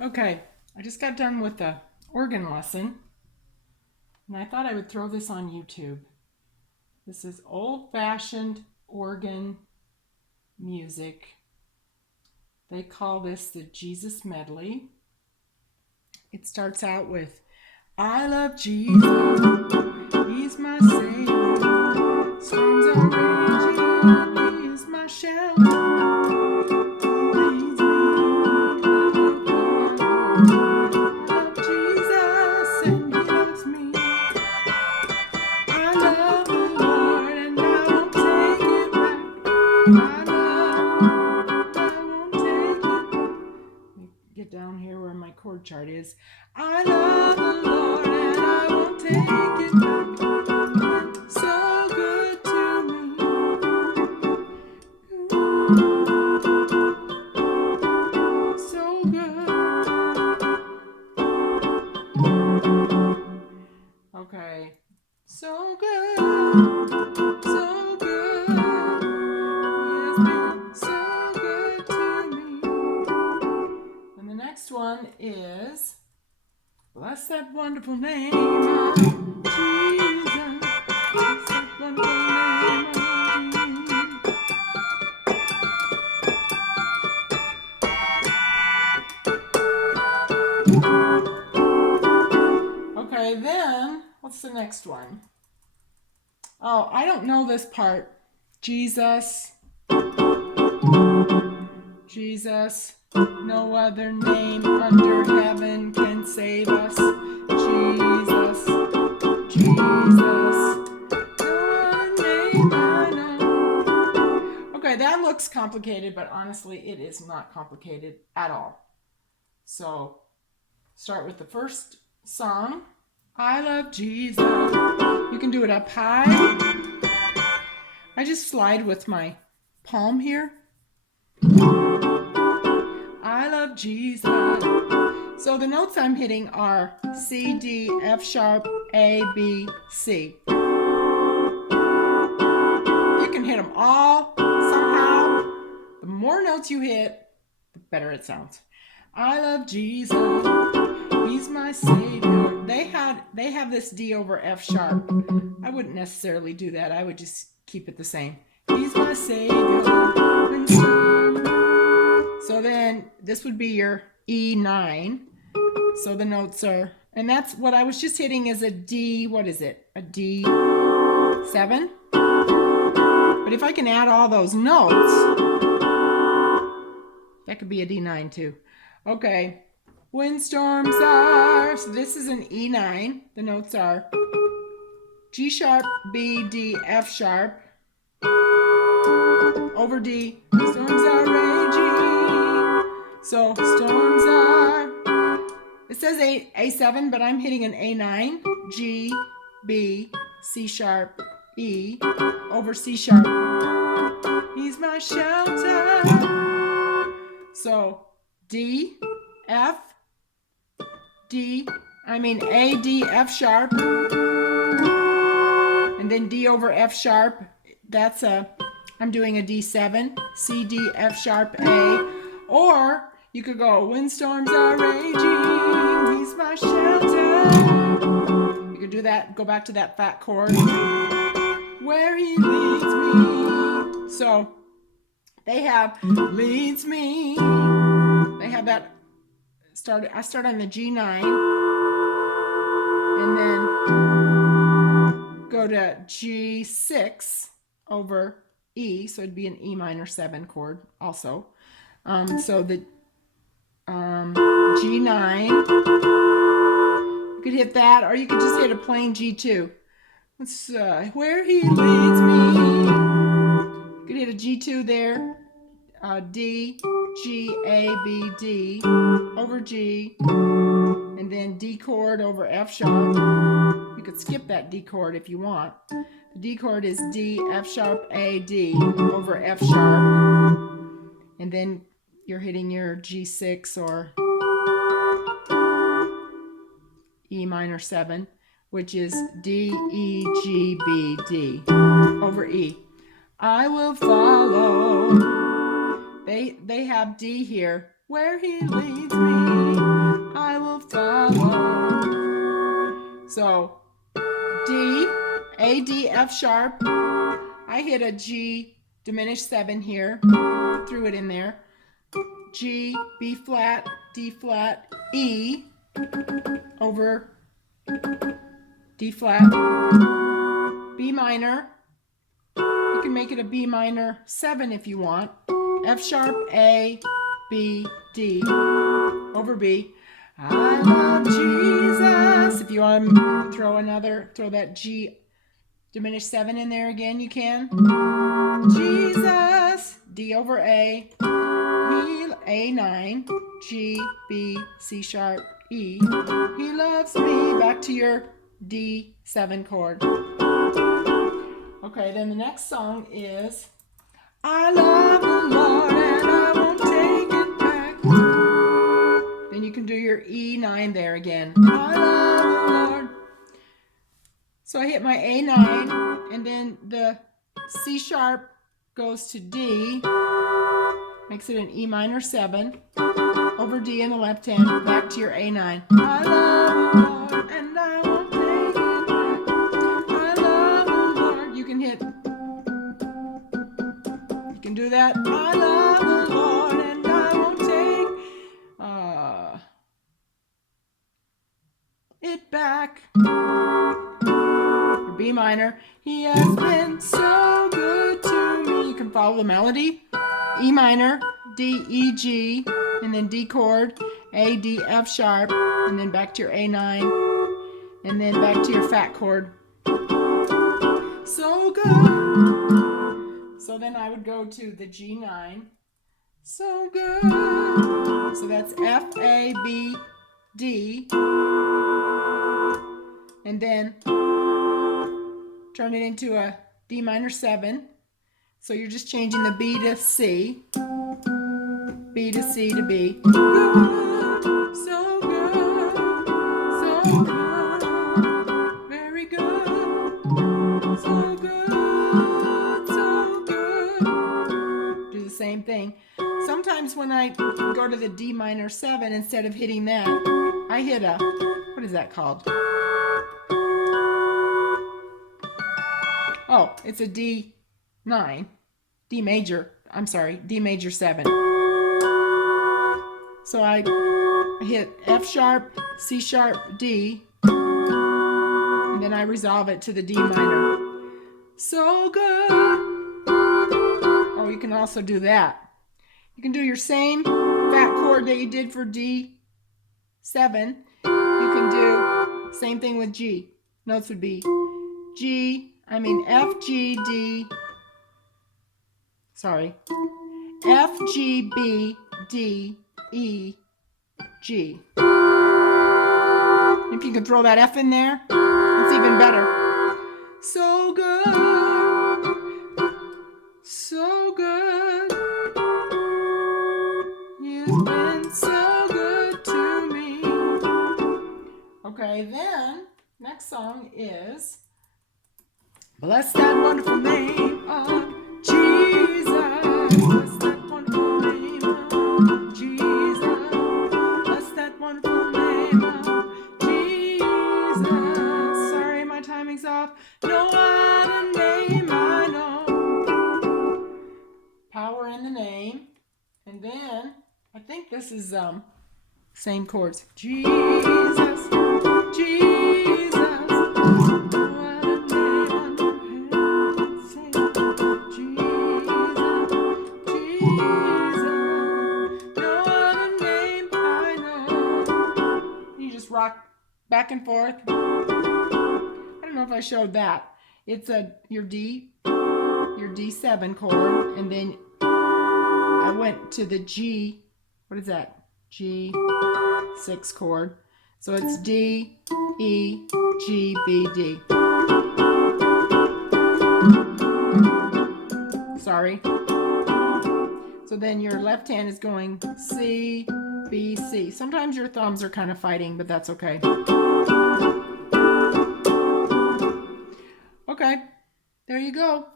Okay, I just got done with the organ lesson, and I thought I would throw this on YouTube. This is old-fashioned organ music. They call this the Jesus Medley. It starts out with, I love Jesus, He's my Savior. Storms are raging, He is my shelter. Leads me, I love Jesus and He loves me. I love the Lord and I won't take it back. I won't take it back. Let me get down here where my chord chart is. I love the Lord and I won't take it back. So good to me. So good. Okay. So good. So good. He has been so good to me. And the next one is, bless that wonderful name of Jesus. Bless that wonderful name of Jesus. Okay, then, what's the next one? Oh, I don't know this part. Jesus, Jesus, no other name under heaven can save us. Jesus, Jesus, no other name I know. Okay, that looks complicated, but honestly, it is not complicated at all. So, start with the first song. I love Jesus. You can do it up high. I just slide with my palm here. I love Jesus. So the notes I'm hitting are C, D, F sharp, A, B, C. You can hit them all somehow. The more notes you hit, the better it sounds. I love Jesus. He's my Savior. They have this D over F sharp. I wouldn't necessarily do that. I would just keep it the same. He's my Savior. So then this would be your E9. So the notes are, and that's what I was just hitting is a D, what is it? A D7? But if I can add all those notes, that could be a D9 too. Okay. Windstorms are, so this is an E9. The notes are G sharp, B, D, F sharp, over D. Storms are raging. So storms are, it says A7, but I'm hitting an A9, G, B, C sharp, E, over C sharp. He's my shelter. So D, F, D, A, D, F sharp, and then D over F sharp. That's I'm doing a D7, C, D, F sharp, A. Or you could go, windstorms are raging, He's my shelter. You could do that, go back to that fat chord, where He leads me. So they have leads me. They have that. I start on the G9 and then go to G6 over E, so it'd be an E minor 7 chord also. So the G9, you could hit that, or you could just hit a plain G2. Let's where He leads me. You could hit a G2 there, D, G, A, B, D, over G, and then D chord over F sharp. You could skip that D chord if you want. The D chord is D, F sharp, A, D, over F sharp. And then you're hitting your G6 or E minor 7, which is D, E, G, B, D, over E. I will follow. They have D here, where He leads me. So D, A, D, F sharp. I hit a G diminished 7 here. Threw it in there. G, B flat, D flat, E over D flat, B minor. You can make it a B minor 7 if you want. F sharp, A, B, D over B. I love Jesus. If you want to throw that G diminished 7 in there again, you can. Jesus, D over A, A9, G, B, C sharp, E. He loves me. Back to your D7 chord. Okay, then the next song is I love the Lord and I won't take it back. Then you can do your E9 there again. I love the Lord. So I hit my A9 and then the C sharp goes to D, makes it an E minor 7 over D in the left hand, back to your A9. I love the Lord and I won't take it back. I love the Lord. You can do that. I love the Lord and I won't take it back. Or B minor. He has been so good to me. You can follow the melody. E minor, D, E, G, and then D chord, A, D, F sharp, and then back to your A9, and then back to your fat chord. So good. So then I would go to the G9. So good. So that's F, A, B, D. And then turn it into a D minor 7. So you're just changing the B to C. B to C to B. Good, so good, so good, very good, so good, so good. Do the same thing. Sometimes when I go to the D minor 7, instead of hitting that, I hit a, what is that called? Oh, it's a D9, D major 7. So I hit F sharp, C sharp, D, and then I resolve it to the D minor. So good. Oh, you can also do that. You can do your same fat chord that you did for D7. You can do same thing with G. Notes would be F, G, D. Sorry. F, G, B, D, E, G. If you can throw that F in there, it's even better. So good. So good. You've been so good to me. Okay, then, next song is Bless that wonderful name of Jesus. Bless that wonderful name of Jesus. Bless that wonderful name of Jesus. Sorry, my timing's off. No other name I know. Power in the name. And then, I think this is same chords. Jesus, Jesus. Rock back and forth. I don't know if I showed that. It's your D7 chord, and then I went to the G. What is that? G6 chord. So it's D, E, G, B, D. Sorry. So then your left hand is going C, B, C. Sometimes your thumbs are kind of fighting, but that's okay. Okay, there you go.